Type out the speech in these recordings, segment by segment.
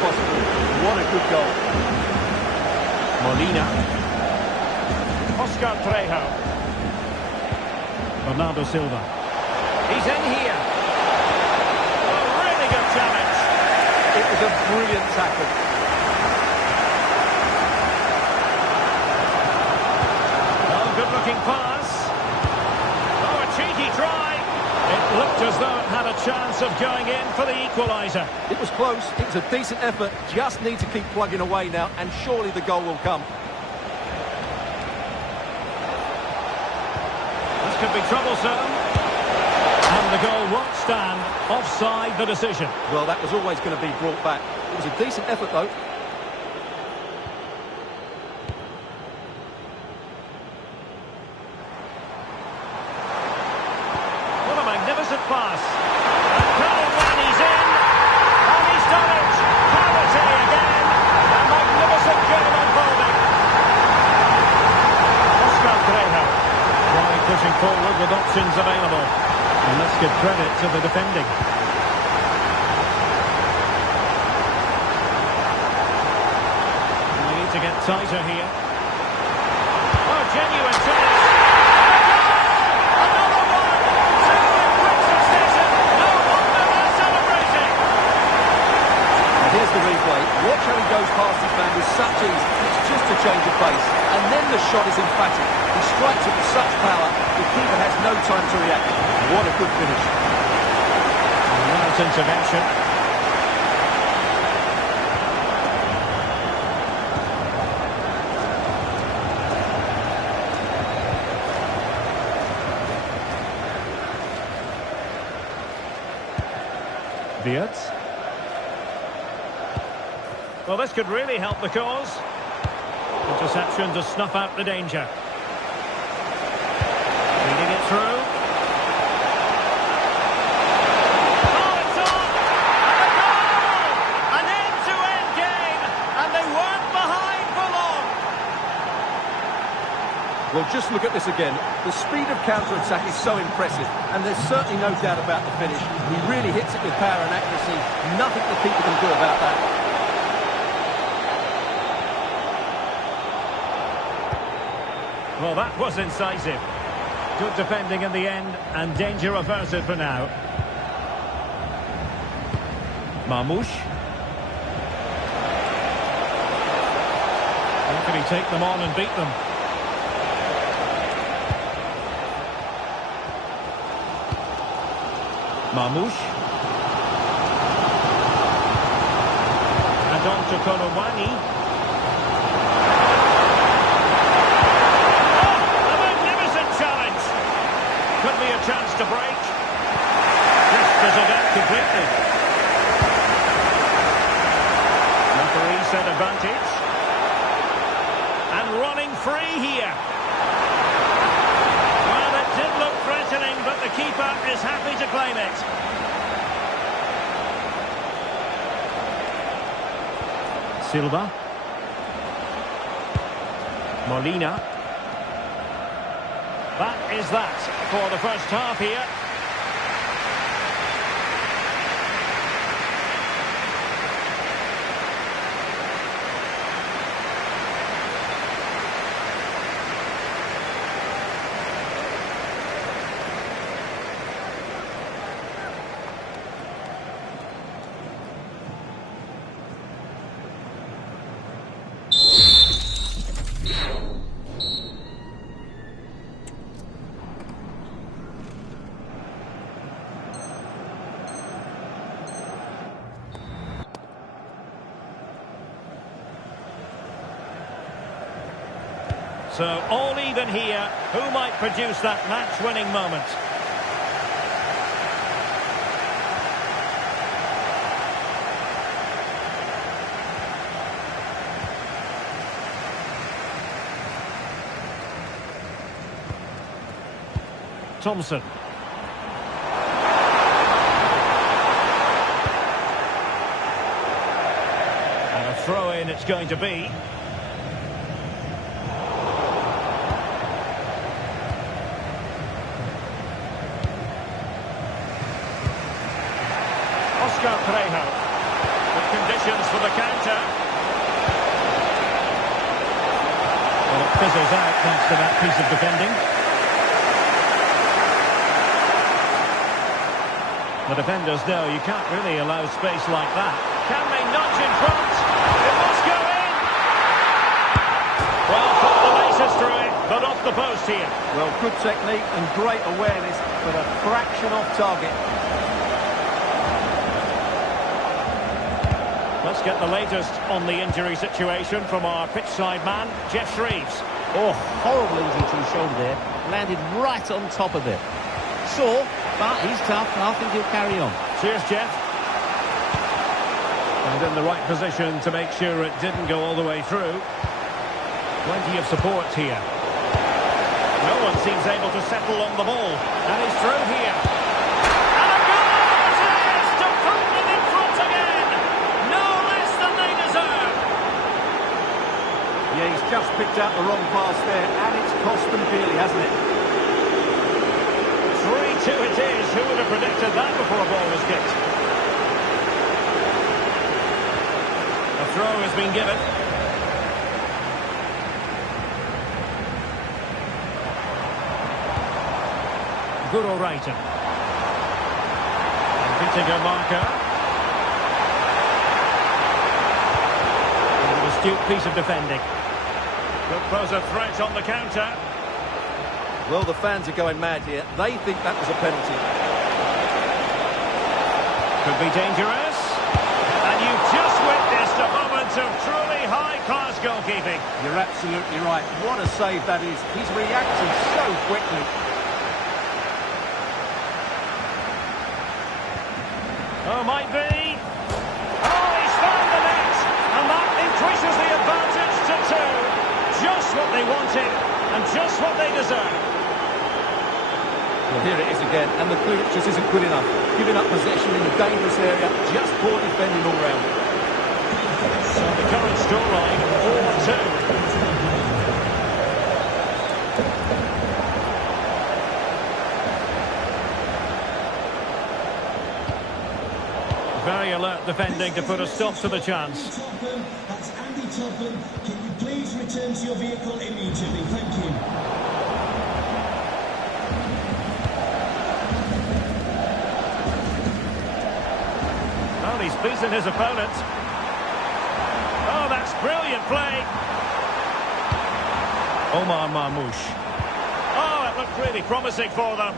possible. What a good goal. Molina. Oscar Trejo. Bernardo Silva. He's in here. A really good challenge. It was a brilliant tackle. Oh, good-looking pass. Oh, a cheeky try. It looked as though it had a chance of going in for the equaliser. It was close. It was a decent effort. Just need to keep plugging away now, and surely the goal will come. This could be troublesome. And the goal won't stand. Offside the decision. Well, that was always going to be brought back. It was a decent effort, though. What a magnificent pass. And Colwani's in. And he's done it. Penalty again. A magnificent game unfolding. Oscar Trejo. Wide pushing forward with options available. And let's give credit to the defending. We need to get tighter here. Oh, genuine chance. Another one. Two in quick succession. No wonder they're celebrating. And here's the replay. Watch how he goes past his man with such ease. It's just a change of pace. And then the shot is emphatic. He strikes it with such power, the keeper has no time to react. What a good finish. Nice intervention. Wirtz. Well, this could really help the cause. Interception to snuff out the danger. Feeding it through. Oh, it's on! And a goal! An end-to-end game, and they weren't behind for long. Well, just look at this again. The speed of counter-attack is so impressive, and there's certainly no doubt about the finish. He really hits it with power and accuracy. Nothing the keeper can do about that. Well, that was incisive. Good defending in the end, and danger averted for now. Marmouche. How can he take them on and beat them? Marmouche. And on to Colwani. Could be a chance to break. Just fizzled out completely. Referee set advantage. And running free here. Well, it did look threatening, but the keeper is happy to claim it. Silva. Molina. That is that for the first half here. So all even here. Who might produce that match-winning moment? Thompson. And a throw-in it's going to be. Oscar Trejo. With condition. conditions for the counter. Well, it fizzles out thanks to that piece of defending. The defenders know you can't really allow space like that. Can they nudge in front? It must go in! Well, put the laces through it, but off the post here. Well, good technique and great awareness, but a fraction off target. Let's get the latest on the injury situation from our pitchside man, Jeff Shreves. Oh, horrible injury to his shoulder there. Landed right on top of it. Sore, but he's tough, and I think he'll carry on. Cheers, Jeff. And in the right position to make sure it didn't go all the way through. Plenty of support here. No one seems able to settle on the ball. And he's through here. And a goal! It is to put them in front again! No less than they deserve! Yeah, he's just picked out the wrong pass there, and it's cost them dearly, hasn't it? 3-2 it is. Who would have predicted that before a ball was kicked? A throw has been given. Good all-righter. Beating a marker. And an astute piece of defending. Could pose a threat on the counter. Well, the fans are going mad here. They think that was a penalty. Could be dangerous. And you've just witnessed a moment of truly high-class goalkeeping. You're absolutely right. What a save that is. He's reacted so quickly. Oh, might be. Oh, he's found the net. And that increases the advantage to 2. Just what they wanted and just what they deserve. Well, here it is again, and the clearance just isn't good enough. Giving up possession in a dangerous area, just poor defending all round. So the current scoreline, 4-2. Very alert defending to put a stop to the chance. That's Andy Topham. Can you please return to your vehicle immediately? Thank you. Well, he's beaten his opponent. Oh, that's brilliant play. Omar Marmoush. Oh, it looked really promising for them.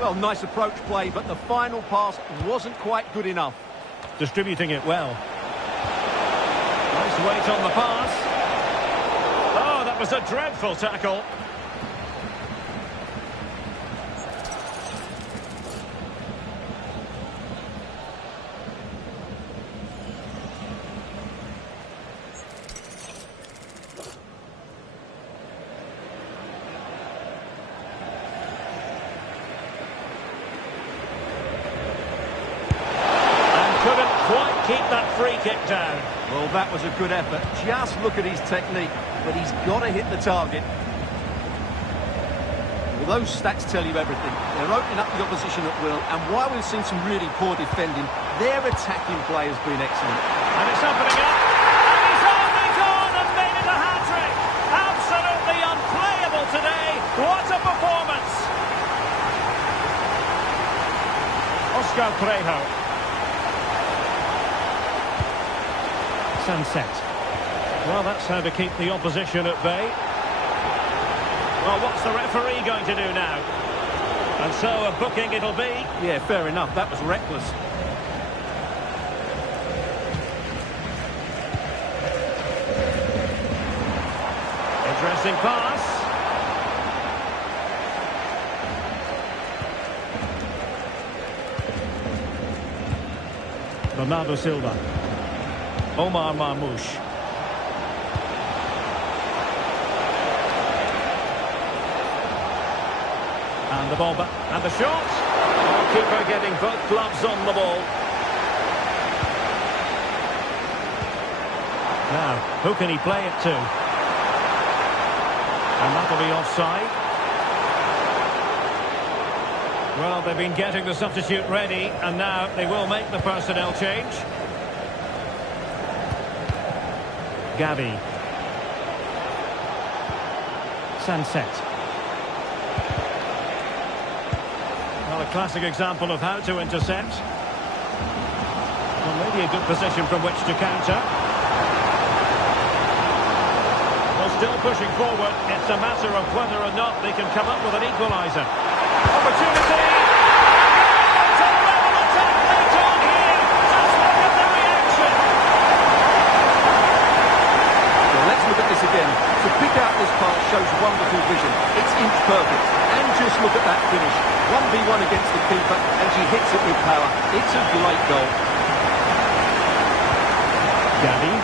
Well, nice approach play, but the final pass wasn't quite good enough. Distributing it well. Nice weight on the pass. Oh, that was a dreadful tackle. Couldn't quite keep that free kick down. Well, that was a good effort. Just look at his technique, but he's got to hit the target. Well, those stats tell you everything. They're opening up the opposition at will, and while we've seen some really poor defending, their attacking play has been excellent. And it's opening up. And he's only gone and made it a hat-trick. Absolutely unplayable today. What a performance. Oscar Prejo. Sunset. Well, that's how to keep the opposition at bay. Well, what's the referee going to do now? And so a booking it'll be. Yeah, fair enough. That was reckless. Interesting pass. Bernardo Silva. Omar Marmoush. And the ball back. And the shot. Oh, keeper getting both gloves on the ball. Now, who can he play it to? And that'll be offside. Well, they've been getting the substitute ready, and now they will make the personnel change. Gavi. Sunset. Well, a classic example of how to intercept. Well, maybe a good position from which to counter. Well, still pushing forward. It's a matter of whether or not they can come up with an equaliser. Opportunity! It's a level attack late on here. Just look at the reaction. Well, let's look at this again. To pick out this pass shows wonderful vision. It's inch perfect. And just look at that finish. 1v1 against the keeper, and she hits it with power. It's a great goal. Gavi.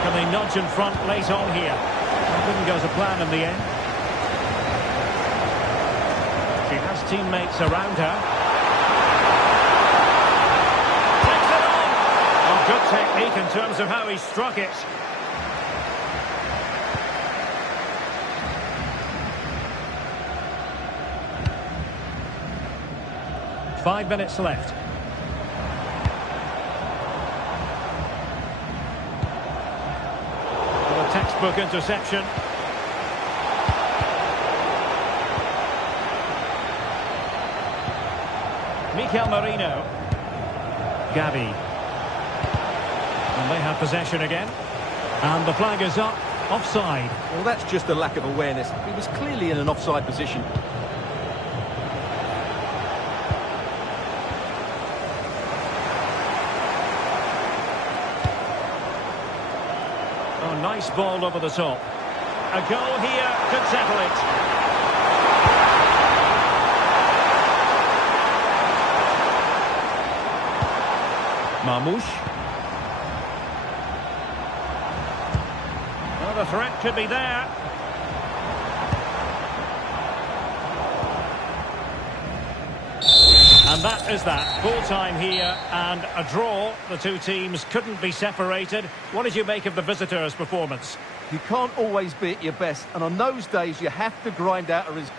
Can they nudge in front late on here? That didn't go to plan in the end. She has teammates around her. Takes it on! Oh, good technique in terms of how he struck it. Five minutes left. Well, a textbook interception. Mikel Merino. Gavi. And they have possession again. And the flag is up. Offside. Well, that's just a lack of awareness. He was clearly in an offside position. Oh, nice ball over the top. A goal here could settle it. Marmouche. Well, the threat could be there. And that is that. Full time here and a draw. The two teams couldn't be separated. What did you make of the visitors' performance? You can't always be at your best, and on those days you have to grind out a result.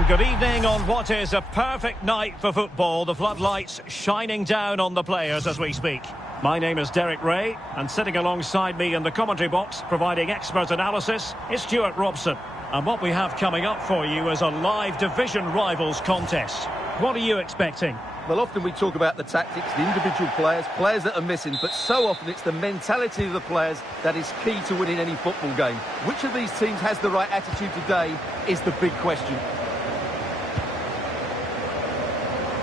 And good evening on what is a perfect night for football. The floodlights shining down on the players as we speak. My name is Derek Ray, and sitting alongside me in the commentary box, providing expert analysis, is Stuart Robson. And what we have coming up for you is a live division rivals contest. What are you expecting? Well, often we talk about the tactics, the individual players that are missing, but so often it's the mentality of the players that is key to winning any football game. Which of these teams has the right attitude today is the big question.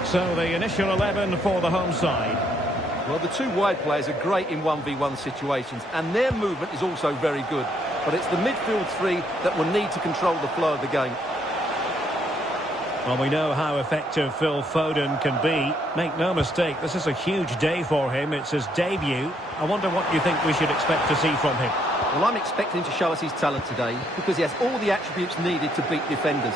So the initial 11 for the home side. Well, the two wide players are great in 1v1 situations, and their movement is also very good. But it's the midfield three that will need to control the flow of the game. Well, we know how effective Phil Foden can be. Make no mistake, this is a huge day for him. It's his debut. I wonder what you think we should expect to see from him. Well, I'm expecting him to show us his talent today because he has all the attributes needed to beat defenders.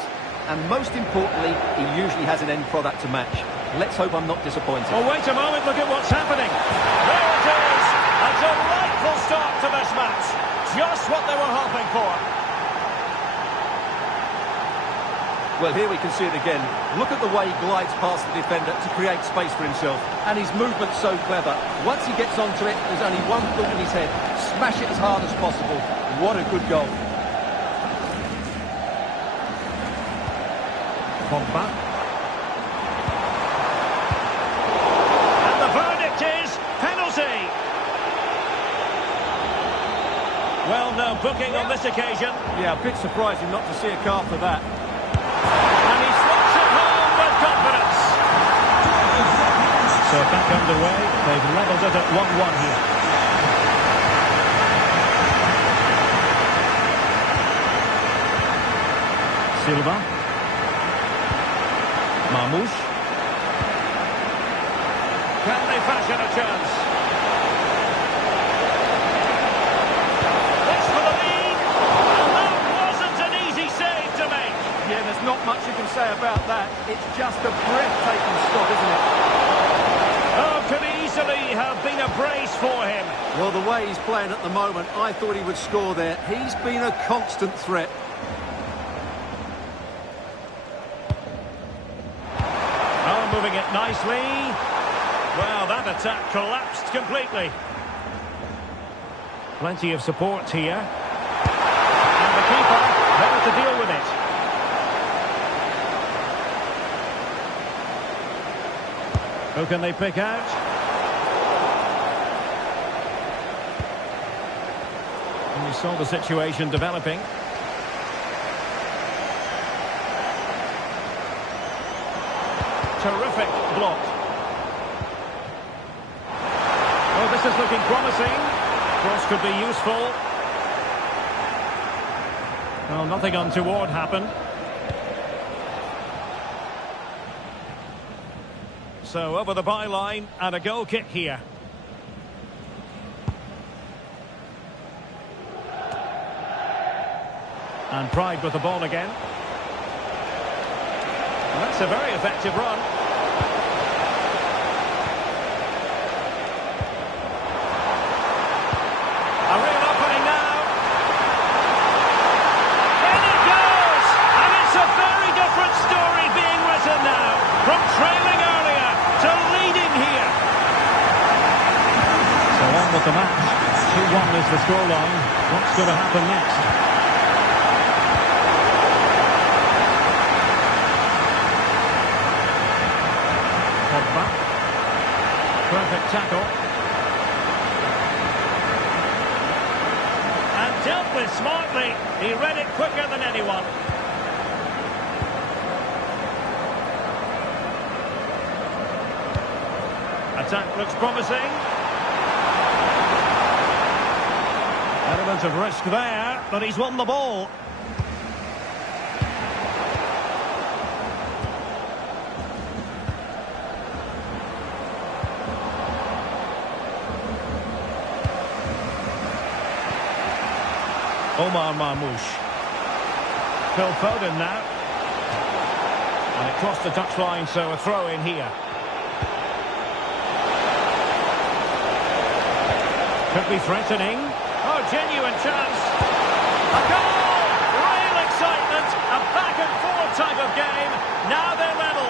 And most importantly, he usually has an end product to match. Let's hope I'm not disappointed. Oh, wait a moment, look at what's happening. There it is! A delightful start to this match. Just what they were hoping for. Well, here we can see it again. Look at the way he glides past the defender to create space for himself. And his movement's so clever. Once he gets onto it, there's only one thought in his head. Smash it as hard as possible. What a good goal. Pogba. And the verdict is penalty. Well, no booking on this occasion. Yeah, a bit surprising not to see a card for that. And he slots it home with confidence. So back underway. They've levelled it at 1-1 here. Silva. Marmoush. Can they fashion a chance? This for the lead. And that wasn't an easy save to make. Yeah, there's not much you can say about that. It's just a breathtaking stop, isn't it? Oh, could easily have been a brace for him. Well, the way he's playing at the moment, I thought he would score there. He's been a constant threat. Moving it nicely. Well, that attack collapsed completely. Plenty of support here. And the keeper there to deal with it. Who can they pick out? And we saw the situation developing. Terrific block. Oh, this is looking promising. Cross could be useful. Well, nothing untoward happened. So over the byline and a goal kick here. And Pride with the ball again. And that's a very effective run. A real opening now. In it goes! And it's a very different story being written now. From trailing earlier to leading here. So on with the match. 2-1 is the scoreline. What's going to happen next? Perfect tackle. And dealt with smartly. He read it quicker than anyone. Attack looks promising. Element of risk there, but he's won the ball. Omar Marmoush. Phil Foden now. And it crossed the touchline, so a throw in here. Could be threatening. Oh, genuine chance. A goal! Real excitement. moment, a back-and-forth type of game. Now they're level.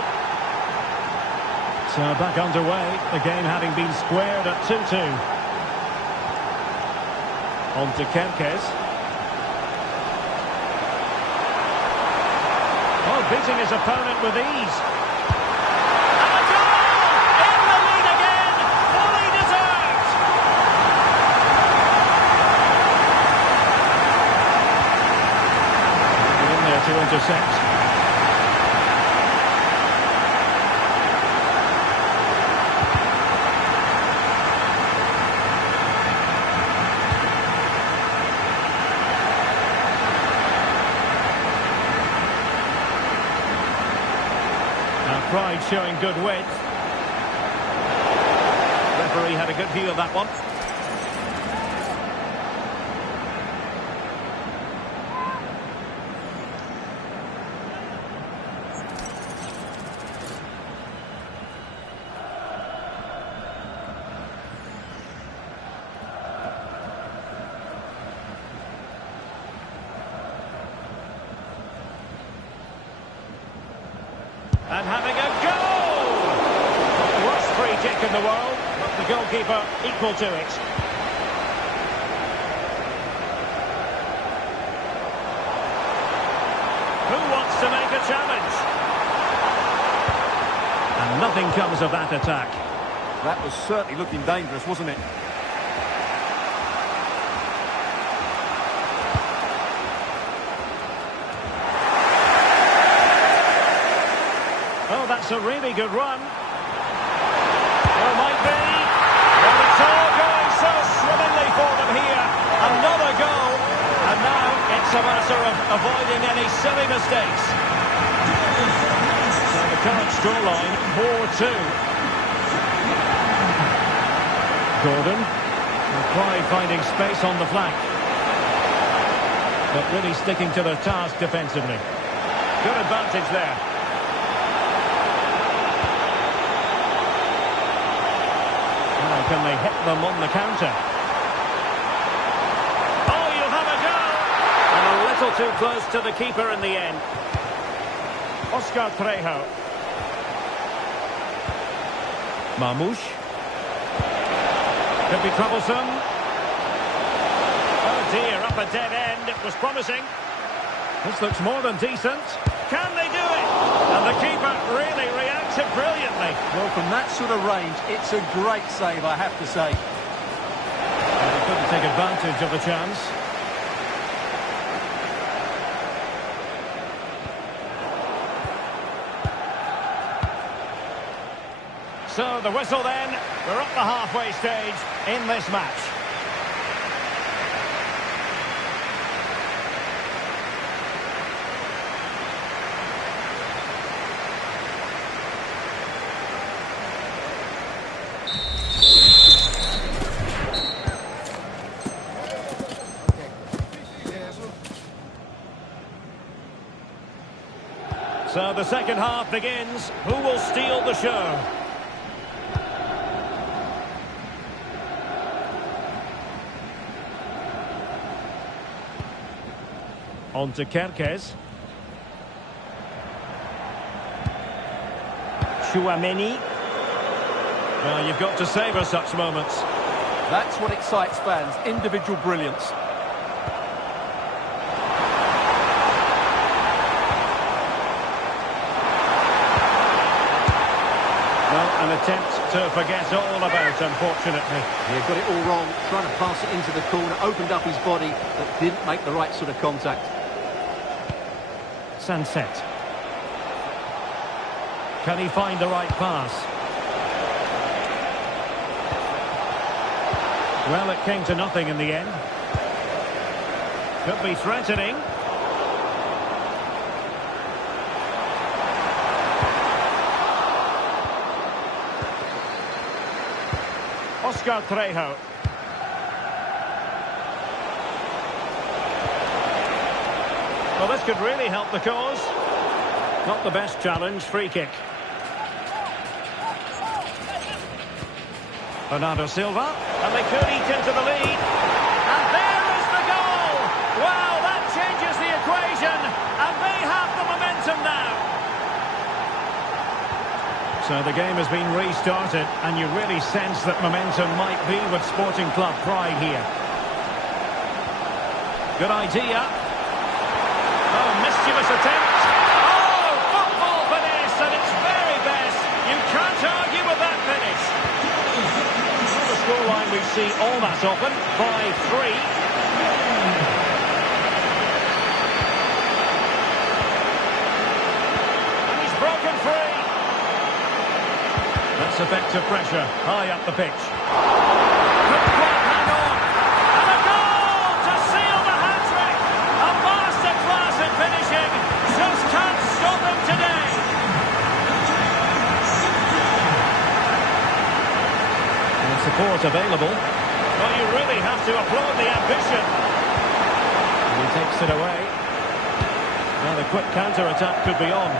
So back underway, the game having been squared at 2-2. On to Kempkes. Oh, beating his opponent with ease. And a goal! In the lead again! Fully deserved! Get in there to intercept. Pride showing good width. Referee had a good view of that one. And having a goal! Not the worst free kick in the world, but the goalkeeper equal to it. Who wants to make a challenge? And nothing comes of that attack. That was certainly looking dangerous, wasn't it? Oh, that's a really good run. Well, might be. Well, it's all going so swimmingly for them here. Another goal. And now it's a matter of avoiding any silly mistakes. So the current scoreline, 4-2. Gordon. Pride finding space on the flank. But really sticking to their task defensively. Good advantage there. Can they hit them on the counter? Oh, you'll have a go! And a little too close to the keeper in the end. Oscar Trejo. Marmouche. Could be troublesome. Oh dear, up a dead end. It was promising. This looks more than decent. Can they do it? And the keeper really reacted brilliantly. Well, from that sort of range, it's a great save, I have to say. And he couldn't take advantage of the chance. So the whistle then. We're up the halfway stage in this match. So the second half begins. Who will steal the show? On to Kempkes. Chouameni. Well, you've got to savour such moments. That's what excites fans, individual brilliance. Well, an attempt to forget all about, unfortunately. He got it all wrong, trying to pass it into the corner, opened up his body, but didn't make the right sort of contact. Sunset. Can he find the right pass? Well, it came to nothing in the end. Could be threatening. Oscar Trejo. Well, this could really help the cause. Not the best challenge, free kick. Bernardo Silva, and they could eat into the lead. And there is the goal! Wow, that changes the equation. And So the game has been restarted, and you really sense that momentum might be with Sporting Club Pride here. Good idea. Oh, mischievous attempt. Oh, football finish at its very best. You can't argue with that finish. On the scoreline we see all that often, 5-3. Broken free. That's effective pressure, high up the pitch. Couldn't quite hang on. And a goal to seal the hat-trick. A masterclass in finishing. Just can't stop him today. And support available. Well, you really have to applaud the ambition. And he takes it away. Now the quick counter-attack could be on.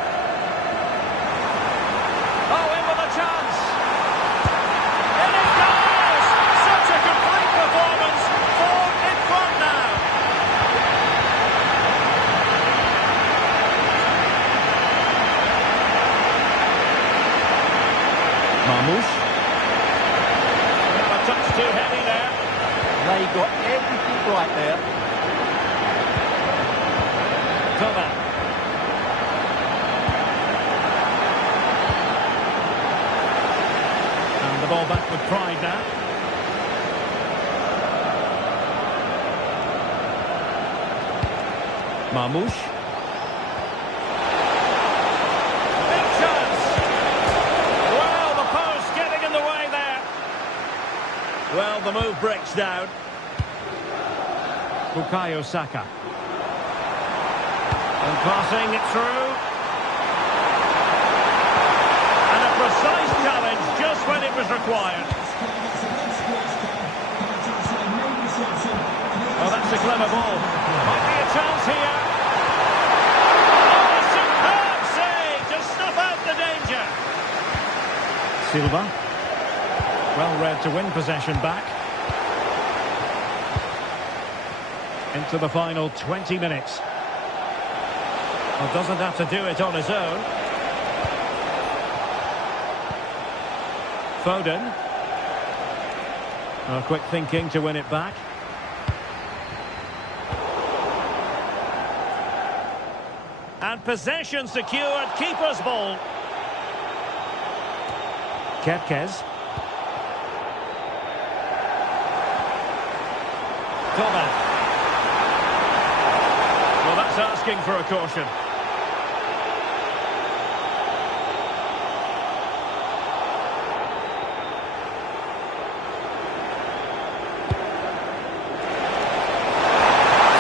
A touch too heavy there. They got everything right there. Thomas. And the ball back with Pride now. Marmoush. Well, the move breaks down. Bukayo Saka. And passing it through. And a precise challenge just when it was required. Oh, that's a clever ball. Might be a chance here. Oh, a superb save to snuff out the danger. Silva. Well read to win possession back. Into the final 20 minutes. Well, doesn't have to do it on his own. Foden. Oh, quick thinking to win it back. And possession secured, keeper's ball. Kepkes. Thomas. Well, that's asking for a caution.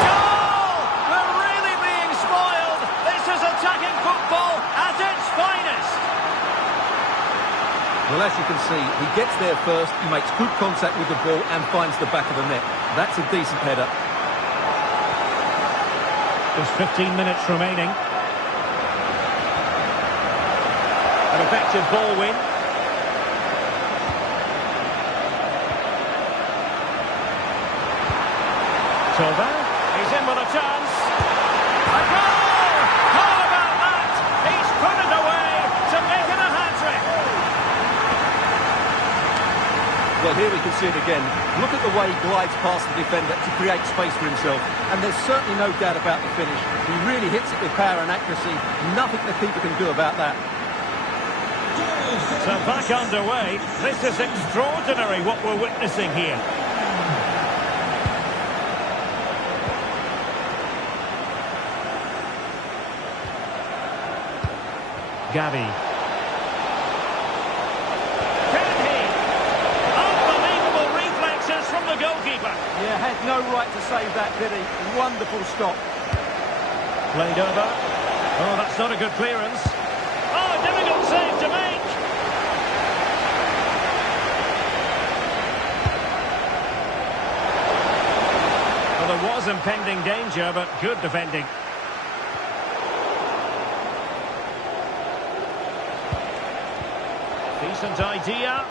Goal! We're really being spoiled. This is attacking football at its finest. Well, as you can see, he gets there first, he makes good contact with the ball and finds the back of the net. That's a decent header. There's 15 minutes remaining. An effective ball win. Silva. He's in with a chance. A goal! How about that? He's put it away to make it a hat-trick. Well, here we can see it again. Look at the way he glides past the defender to create space for himself. And there's certainly no doubt about the finish. He really hits it with power and accuracy. Nothing the keeper can do about that. So back underway. This is extraordinary what we're witnessing here. Gavi. From the goalkeeper. Yeah, had no right to save that, did he? Wonderful stop. Played over. Oh, that's not a good clearance. Oh, difficult save to make. Well, there was impending danger, but good defending. Decent idea.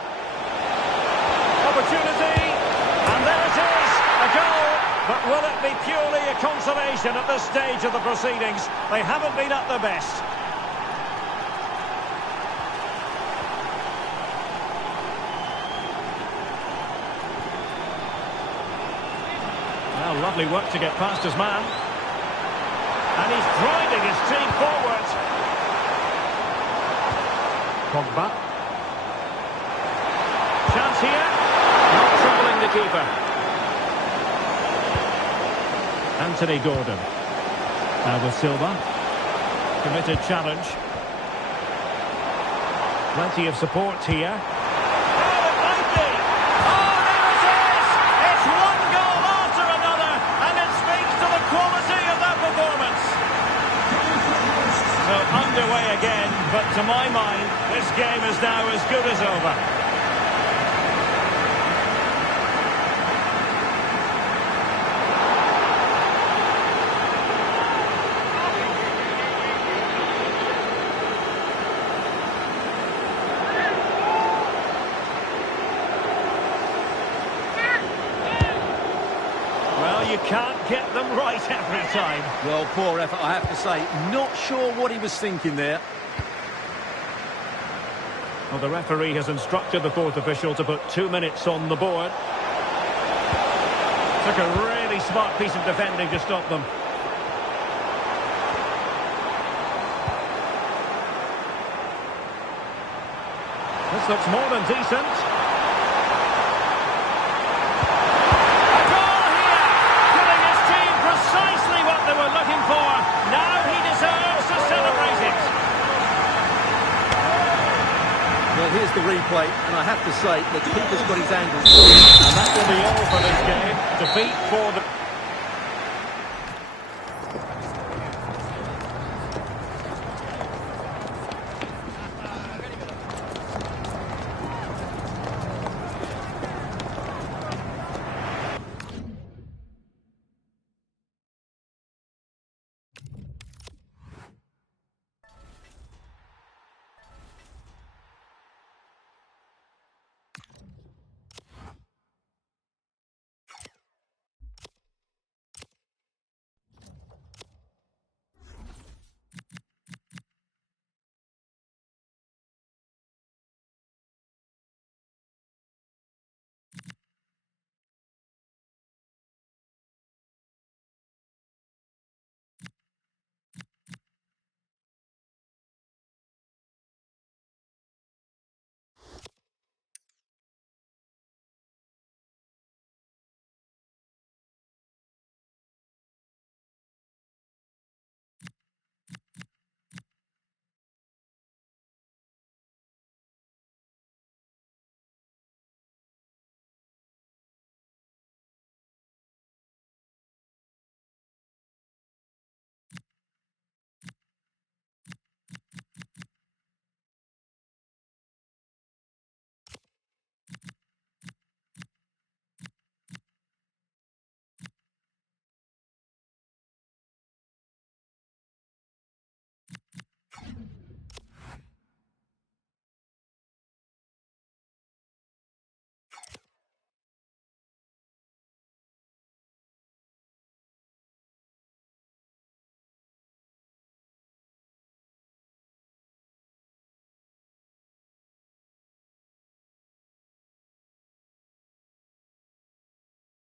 Opportunity. And there it is, a goal. But will it be purely a consolation at this stage of the proceedings? They haven't been at their best. Well, lovely work to get past his man. And he's driving his team forward. Pogba. Chance here. Not troubling the keeper. Anthony Gordon. Now with Silva. Committed challenge. Plenty of support here. Oh, it might be! Oh, there it is! It's one goal after another, and it speaks to the quality of that performance. So underway again, but to my mind, this game is now as good as over. You can't get them right every time. Well, poor effort, I have to say. Not sure what he was thinking there. Well, the referee has instructed the fourth official to put 2 minutes on the board. Took a really smart piece of defending to stop them. This looks more than decent. Now he deserves to celebrate it. Well, here's the replay, and I have to say, the keeper's got his angles. And that will be all for this game. Defeat for the...